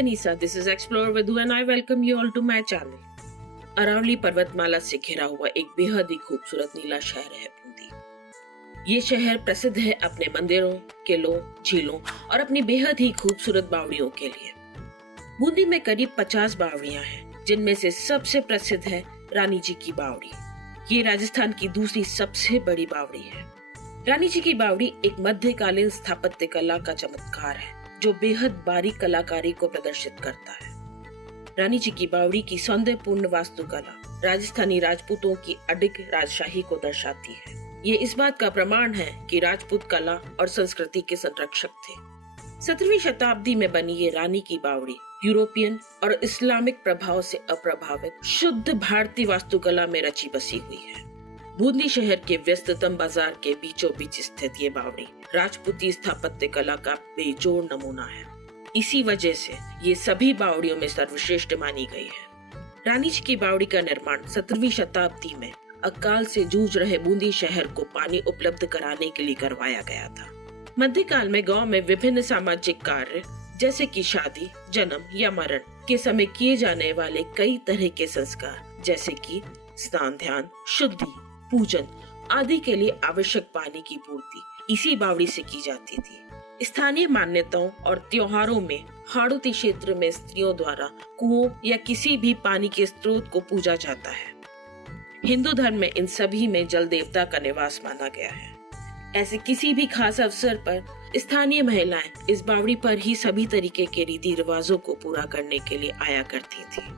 Anisa, this is Explore Vidhu and I welcome you all to my channel. Aravalli पर्वतमाला से घिरा हुआ एक बेहद ही खूबसूरत नीला शहर है बूंदी। ये शहर प्रसिद्ध है अपने मंदिरों, किलों, झीलों और अपनी बेहद ही खूबसूरत बावड़ियों के लिए। बूंदी में करीब 50 बावड़ियां हैं, जिनमें से सबसे प्रसिद्ध है रानी जी की बावड़ी। ये राजस्थान की दूसरी सबसे बड़ी बावड़ी है। रानी जी की बावड़ी एक मध्यकालीन स्थापत्य कला का चमत्कार है, जो बेहद बारीक कलाकारी को प्रदर्शित करता है। रानी जी की बावड़ी की सौंदर्यपूर्ण वास्तुकला राजस्थानी राजपूतों की अडिग राजशाही को दर्शाती है। ये इस बात का प्रमाण है कि राजपूत कला और संस्कृति के संरक्षक थे। 17वीं शताब्दी में बनी ये रानी की बावड़ी यूरोपियन और इस्लामिक प्रभाव से अप्रभावित शुद्ध भारतीय वास्तुकला में रची बसी हुई है। बूंदी शहर के व्यस्ततम बाजार के बीचों बीच स्थित ये बावड़ी राजपूती स्थापत्य कला का बेजोड़ नमूना है। इसी वजह से ये सभी बावड़ियों में सर्वश्रेष्ठ मानी गई है। रानी जी की बावड़ी का निर्माण 17वीं शताब्दी में अकाल से जूझ रहे बूंदी शहर को पानी उपलब्ध कराने के लिए करवाया गया था। मध्यकाल में गांव में विभिन्न सामाजिक कार्य जैसे कि शादी, जन्म या मरण के समय किए जाने वाले कई तरह के संस्कार जैसे कि स्नान, ध्यान, शुद्धि, पूजन आदि के लिए आवश्यक पानी की पूर्ति इसी बावड़ी से की जाती थी। स्थानीय मान्यताओं और त्योहारों में हाड़ौती क्षेत्र में स्त्रियों द्वारा कुओं या किसी भी पानी के स्रोत को पूजा जाता है। हिंदू धर्म में इन सभी में जल देवता का निवास माना गया है। ऐसे किसी भी खास अवसर पर स्थानीय महिलाएं इस बावड़ी पर ही सभी तरीके के रीति रिवाजों को पूरा करने के लिए आया करती थी।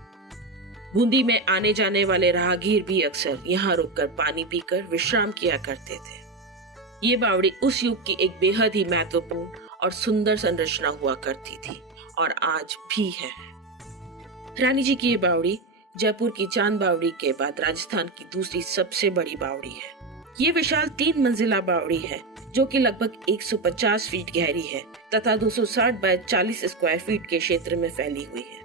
बूंदी में आने जाने वाले राहगीर भी अक्सर यहाँ रुककर पानी पीकर विश्राम किया करते थे। ये बावड़ी उस युग की एक बेहद ही महत्वपूर्ण और सुंदर संरचना हुआ करती थी और आज भी है। रानी जी की ये बावड़ी जयपुर की चांद बावड़ी के बाद राजस्थान की दूसरी सबसे बड़ी बावड़ी है। ये विशाल 3 मंजिला बावड़ी है, जो कि लगभग 150 फीट गहरी है तथा 260 बाय 40 स्क्वायर फीट के क्षेत्र में फैली हुई है।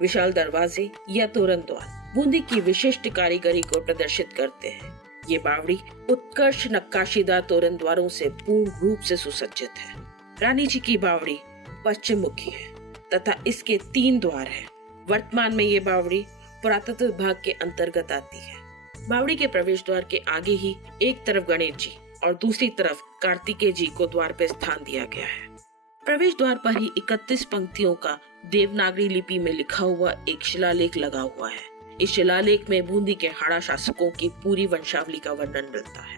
विशाल दरवाजे या तोरण द्वार बूंदी की विशिष्ट कारीगरी को प्रदर्शित करते हैं। ये बावड़ी उत्कृष्ट नक्काशीदार तोरण द्वारों से पूर्ण रूप से सुसज्जित है। रानी जी की बावड़ी पश्चिम मुखी है तथा इसके 3 द्वार हैं। वर्तमान में ये बावड़ी पुरातत्व विभाग के अंतर्गत आती है। बावड़ी के प्रवेश द्वार के आगे ही एक तरफ गणेश जी और दूसरी तरफ कार्तिकेय जी को द्वार पर स्थान दिया गया है। प्रवेश द्वार पर ही 31 पंक्तियों का देवनागरी लिपि में लिखा हुआ एक शिलालेख लगा हुआ है। इस शिलालेख में बूंदी के हाड़ा शासकों की पूरी वंशावली का वर्णन मिलता है।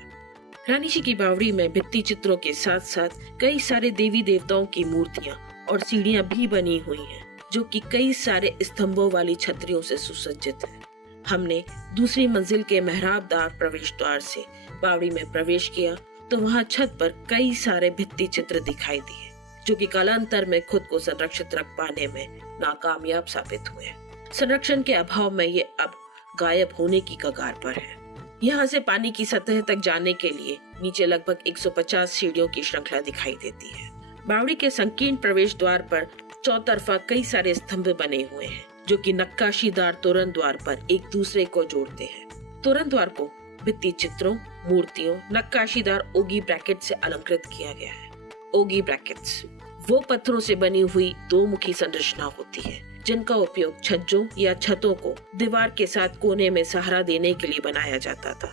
रानी जी की बावड़ी में भित्ति चित्रों के साथ साथ कई सारे देवी देवताओं की मूर्तियां और सीढ़ियां भी बनी हुई हैं, जो कि कई सारे स्तंभों वाली छतरियों से सुसज्जित है। हमने दूसरी मंजिल के मेहराबदार प्रवेश द्वार से बावड़ी में प्रवेश किया तो वहाँ छत पर कई सारे भित्ति चित्र दिखाई दिए, जो कि कालांतर में खुद को संरक्षित रख पाने में नाकामयाब साबित हुए। संरक्षण के अभाव में ये अब गायब होने की कगार पर है। यहाँ से पानी की सतह तक जाने के लिए नीचे लगभग 150 सीढ़ियों की श्रृंखला दिखाई देती है। बावड़ी के संकीर्ण प्रवेश द्वार पर चौतरफा कई सारे स्तंभ बने हुए हैं, जो कि नक्काशीदार तोरण द्वार पर एक दूसरे को जोड़ते हैं। तोरण द्वार को भित्ति चित्रों, मूर्तियों, नक्काशीदार ओगी ब्रैकेट से अलंकृत किया गया है। ओगी ब्रैकेट्स वो पत्थरों से बनी हुई 2 मुखी संरचना होती है, जिनका उपयोग छज्जों या छतों को दीवार के साथ कोने में सहारा देने के लिए बनाया जाता था।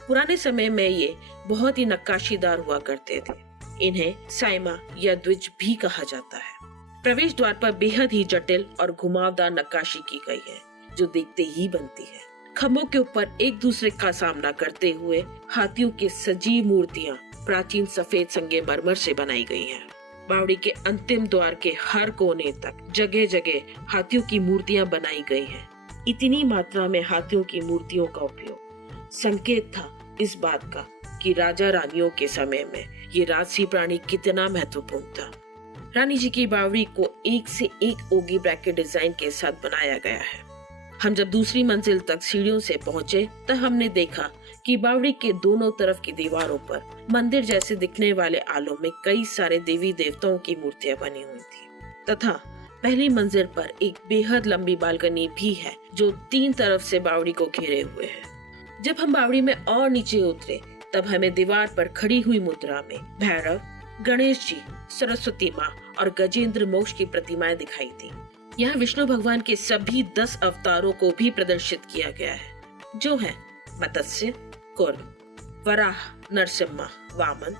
पुराने समय में ये बहुत ही नक्काशीदार हुआ करते थे। इन्हें साइमा या द्विज भी कहा जाता है। प्रवेश द्वार पर बेहद ही जटिल और घुमावदार नक्काशी की गई है, जो देखते ही बनती है। खंभों के ऊपर एक दूसरे का सामना करते हुए हाथियों की सजीव मूर्तियां प्राचीन सफेद संगमरमर से बनाई गई हैं। बावड़ी के अंतिम द्वार के हर कोने तक जगह जगह हाथियों की मूर्तियां बनाई गई हैं। इतनी मात्रा में हाथियों की मूर्तियों का उपयोग संकेत था इस बात का कि राजा रानियों के समय में ये राजसी प्राणी कितना महत्वपूर्ण था। रानी जी की बावड़ी को एक से एक ओगी ब्रैकेट डिजाइन के साथ बनाया गया है। हम जब दूसरी मंजिल तक सीढ़ियों से पहुंचे तब हमने देखा कि बावड़ी के दोनों तरफ की दीवारों पर मंदिर जैसे दिखने वाले आलों में कई सारे देवी देवताओं की मूर्तियां बनी हुई थी तथा पहली मंजिल पर एक बेहद लंबी बालकनी भी है, जो 3 तरफ से बावड़ी को घेरे हुए है। जब हम बावड़ी में और नीचे उतरे तब हमें दीवार पर खड़ी हुई मुद्रा में भैरव, गणेश जी, सरस्वती माँ और गजेंद्र मोक्ष की प्रतिमाएं दिखाई थी। यहाँ विष्णु भगवान के सभी 10 अवतारों को भी प्रदर्शित किया गया है, जो है मत्स्य, कूर्म, वराह, नरसिम्हा, वामन,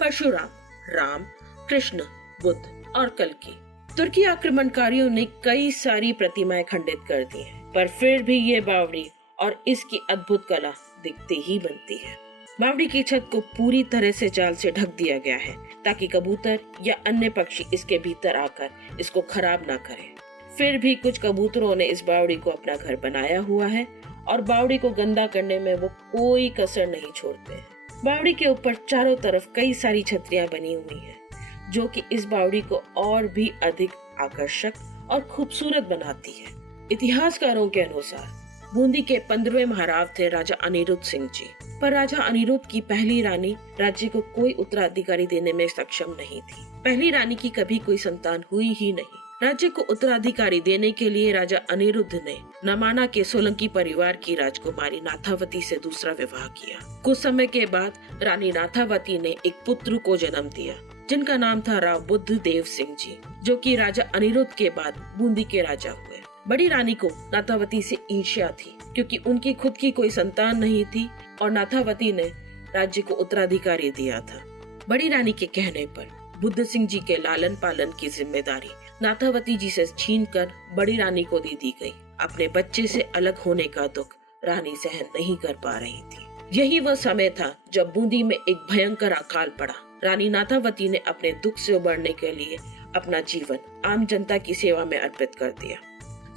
परशुराम, राम, कृष्ण, बुद्ध और कल्कि। तुर्की आक्रमणकारियों ने कई सारी प्रतिमाएं खंडित कर दी हैं, पर फिर भी ये बावड़ी और इसकी अद्भुत कला दिखती ही बनती है। बावड़ी की छत को पूरी तरह से जाल से ढक दिया गया है ताकि कबूतर या अन्य पक्षी इसके भीतर आकर इसको खराब ना करें। फिर भी कुछ कबूतरों ने इस बावड़ी को अपना घर बनाया हुआ है और बावड़ी को गंदा करने में वो कोई कसर नहीं छोड़ते हैं। बावड़ी के ऊपर चारों तरफ कई सारी छतरियां बनी हुई हैं, जो कि इस बावड़ी को और भी अधिक आकर्षक और खूबसूरत बनाती है। इतिहासकारों के अनुसार बूंदी के 15वें महाराव थे राजा अनिरुद्ध सिंह जी, पर राजा अनिरुद्ध की पहली रानी राज्य को कोई उत्तराधिकारी देने में सक्षम नहीं थी। पहली रानी की कभी कोई संतान हुई ही नहीं। राज्य को उत्तराधिकारी देने के लिए राजा अनिरुद्ध ने नमाना के सोलंकी परिवार की राजकुमारी नाथावती से दूसरा विवाह किया। कुछ समय के बाद रानी नाथावती ने एक पुत्र को जन्म दिया, जिनका नाम था राव बुद्ध देव सिंह जी, जो कि राजा अनिरुद्ध के बाद बूंदी के राजा हुए। बड़ी रानी को नाथावती से ईर्ष्या थी, क्योंकि उनकी खुद की कोई संतान नहीं थी और नाथावती ने राज्य को उत्तराधिकारी दिया था। बड़ी रानी के कहने पर बुद्ध सिंह जी के लालन पालन की जिम्मेदारी नाथावती जी से छीनकर बड़ी रानी को दे दी गई। अपने बच्चे से अलग होने का दुख रानी सहन नहीं कर पा रही थी। यही वह समय था जब बूंदी में एक भयंकर अकाल पड़ा। रानी नाथावती ने अपने दुख से उबरने के लिए अपना जीवन आम जनता की सेवा में अर्पित कर दिया।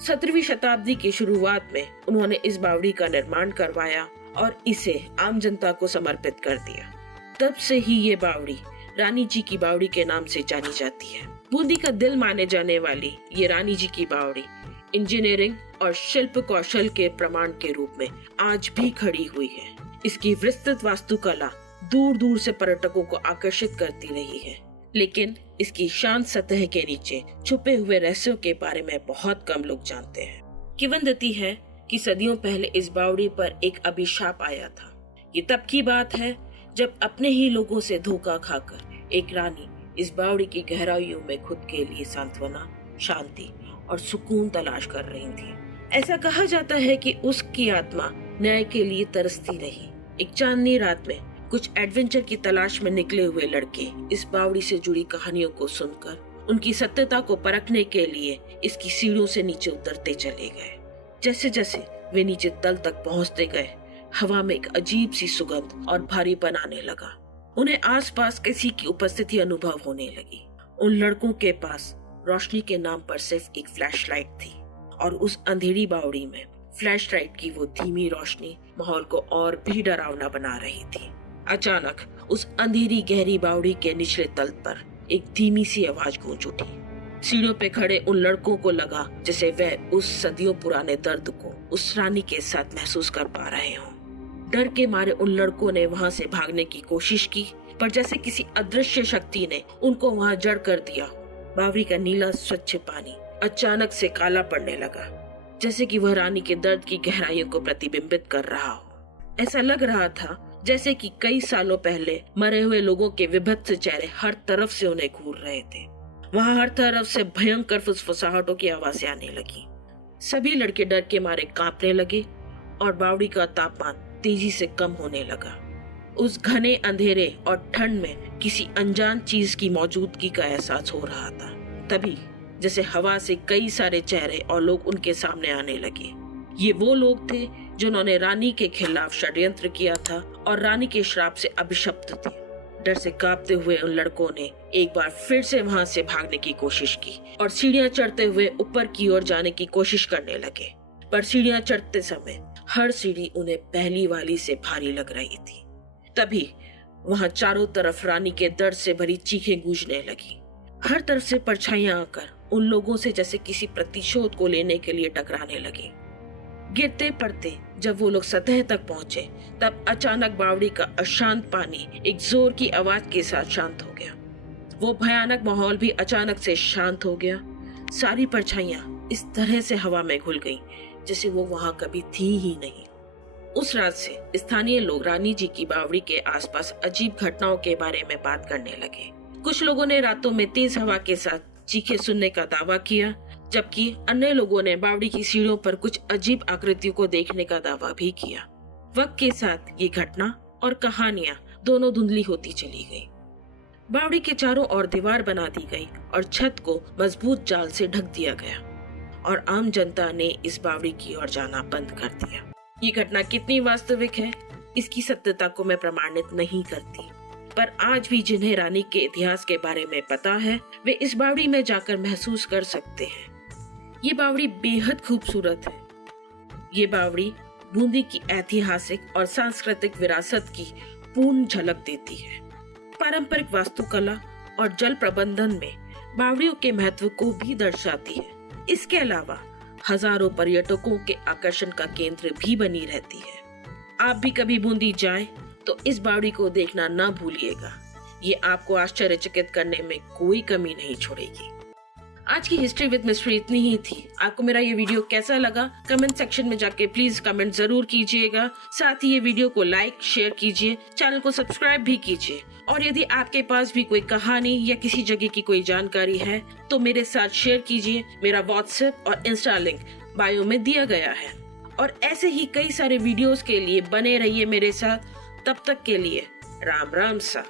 17वीं शताब्दी की शुरुआत में उन्होंने इस बावड़ी का निर्माण करवाया और इसे आम जनता को समर्पित कर दिया। तब से ही ये बावड़ी रानी जी की बावड़ी के नाम से जानी जाती है। बूंदी का दिल माने जाने वाली ये रानी जी की बावड़ी इंजीनियरिंग और शिल्प कौशल के प्रमाण के रूप में आज भी खड़ी हुई है। इसकी विस्तृत वास्तुकला दूर दूर से पर्यटकों को आकर्षित करती रही है, लेकिन इसकी शांत सतह के नीचे छुपे हुए रहस्यों के बारे में बहुत कम लोग जानते हैं। किंवदंती है कि सदियों पहले इस बावड़ी पर एक अभिशाप आया था। ये तब की बात है जब अपने ही लोगों से धोखा खाकर एक रानी इस बावड़ी की गहराइयों में खुद के लिए सांत्वना, शांति और सुकून तलाश कर रही थी। ऐसा कहा जाता है कि उसकी आत्मा न्याय के लिए तरसती रही। एक चांदनी रात में कुछ एडवेंचर की तलाश में निकले हुए लड़के इस बावड़ी से जुड़ी कहानियों को सुनकर उनकी सत्यता को परखने के लिए इसकी सीढ़ियों से नीचे उतरते चले गए। जैसे जैसे वे नीचे तल तक पहुंचते गए, हवा में एक अजीब सी सुगंध और भारीपन आने लगा। उन्हें आसपास किसी की उपस्थिति अनुभव होने लगी। उन लड़कों के पास रोशनी के नाम पर सिर्फ एक फ्लैशलाइट थी और उस अंधेरी बावड़ी में फ्लैशलाइट की वो धीमी रोशनी माहौल को और भी डरावना बना रही थी। अचानक उस अंधेरी गहरी बावड़ी के निचले तल पर एक धीमी सी आवाज गूंज उठी। सीढ़ियों पे खड़े उन लड़कों को लगा जैसे वह उस सदियों पुराने दर्द को उस रानी के साथ महसूस कर पा रहे हों। डर के मारे उन लड़कों ने वहां से भागने की कोशिश की, पर जैसे किसी अदृश्य शक्ति ने उनको वहां जड़ कर दिया। बावड़ी का नीला स्वच्छ पानी अचानक से काला पड़ने लगा, जैसे कि वह रानी के दर्द की गहराइयों को प्रतिबिंबित कर रहा हो। ऐसा लग रहा था जैसे कि कई सालों पहले मरे हुए लोगों के विभत्स चेहरे हर तरफ से उन्हें घूर रहे थे। वहां हर तरफ से भयंकर फुसफुसाहटों की आवाजें आने लगी। सभी लड़के डर के मारे कांपने लगे और बावड़ी का तापमान तेजी से कम होने लगा। उस घने अंधेरे और ठंड में किसी अनजान चीज की मौजूदगी का एहसास हो रहा था। तभी जैसे हवा से कई सारे चेहरे और लोग उनके सामने आने लगे। ये वो लोग थे जिन्होंने रानी के खिलाफ षड्यंत्र किया था और रानी के श्राप से अभिशप्त थे। डर से कांपते हुए उन लड़कों ने एक बार फिर से वहां से भागने की कोशिश की और सीढ़ियां चढ़ते हुए ऊपर की ओर जाने की कोशिश करने लगे, पर सीढ़ियां चढ़ते समय हर सीढ़ी उन्हें पहली वाली से भारी लग रही थी। तभी वहां चारों तरफ रानी के दर्द से भरी चीखें गूंजने लगी। हर तरफ से परछाइयां आकर उन लोगों से जैसे किसी प्रतिशोध को लेने के लिए टकराने लगी। गिरते पड़ते जब वो लोग सतह तक पहुंचे, तब अचानक बावड़ी का अशांत पानी एक जोर की आवाज के साथ शांत हो गया। वो भयानक माहौल भी अचानक से शांत हो गया। सारी परछाइयां इस तरह से हवा में घुल गईं जैसे वो वहां कभी थी ही नहीं। उस रात से स्थानीय लोग रानी जी की बावड़ी के आसपास अजीब घटनाओं के बारे में बात करने लगे। कुछ लोगों ने रातों में तेज हवा के साथ चीखें सुनने का दावा किया, जबकि अन्य लोगों ने बावड़ी की सीढ़ियों पर कुछ अजीब आकृतियों को देखने का दावा भी किया। वक्त के साथ ये घटना और कहानियां दोनों धुंधली होती चली गई। बावड़ी के चारों ओर दीवार बना दी गई और छत को मजबूत जाल से ढक दिया गया और आम जनता ने इस बावड़ी की ओर जाना बंद कर दिया। ये घटना कितनी वास्तविक है, इसकी सत्यता को मैं प्रमाणित नहीं करती, पर आज भी जिन्हें रानी के इतिहास के बारे में पता है वे इस बावड़ी में जाकर महसूस कर सकते हैं। ये बावड़ी बेहद खूबसूरत है। ये बावड़ी बूंदी की ऐतिहासिक और सांस्कृतिक विरासत की पूर्ण झलक देती है। पारंपरिक वास्तुकला और जल प्रबंधन में बावड़ियों के महत्व को भी दर्शाती है। इसके अलावा हजारों पर्यटकों के आकर्षण का केंद्र भी बनी रहती है। आप भी कभी बूंदी जाएं तो इस बावड़ी को देखना ना भूलिएगा। ये आपको आश्चर्यचकित करने में कोई कमी नहीं छोड़ेगी। आज की हिस्ट्री विद मिस्ट्री इतनी ही थी। आपको मेरा ये वीडियो कैसा लगा कमेंट सेक्शन में जाके प्लीज कमेंट जरूर कीजिएगा। साथ ही ये वीडियो को लाइक शेयर कीजिए, चैनल को सब्सक्राइब भी कीजिए। और यदि आपके पास भी कोई कहानी या किसी जगह की कोई जानकारी है तो मेरे साथ शेयर कीजिए। मेरा व्हाट्सएप और इंस्टा लिंक बायो में दिया गया है। और ऐसे ही कई सारे वीडियोस के लिए बने रहिए मेरे साथ। तब तक के लिए राम राम सा।